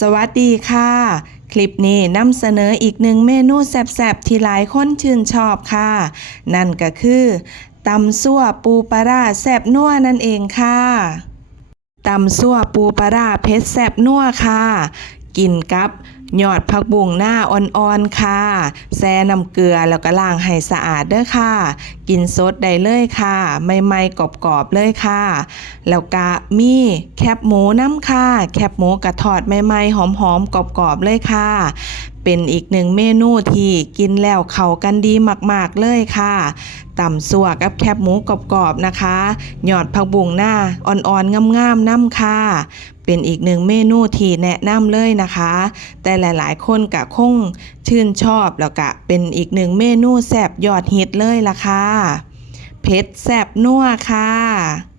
สวัสดีค่ะ คลิปนี้นำเสนออีกหนึ่งเมนูแซ่บๆ ที่หลายคนชื่นชอบค่ะ นั่นก็คือตำซั่วปูปลาราแซ่บนัวนั่นเองค่ะตำซั่วปูปลาราเพชรแซ่บนัวค่ะ กินกับยอดผักบุ้งหน้าอ่อนๆค่ะแซ่น้ำเกลือแล้วก็ล้างให้สะอาดเด้อค่ะ กินสดได้เลยค่ะไม่ไม่ๆกรอบๆเลยค่ะ แล้วก็มีแคบหมูน้ำค่ะ แคบหมูกระทอดใหม่ๆหอมๆกรอบๆเลยค่ะ เป็นอีกหนึ่งเมนูที่กินแล้วเข้ากันดีมากๆเลยค่ะต่ำสัวกับแคบหมูกรอบๆนะคะ หยอดผักบุ้งหน้าอ่อนๆงามๆน้ำค่ะ เป็นอีกหนึ่งเมนูที่แนะนำเลยนะคะ แต่หลายๆ คนกะคงชื่นชอบแล้วก็เป็นอีกหนึ่งเมนูแซบยอดฮิตเลยล่ะค่ะ เผ็ดแซบนัวค่ะ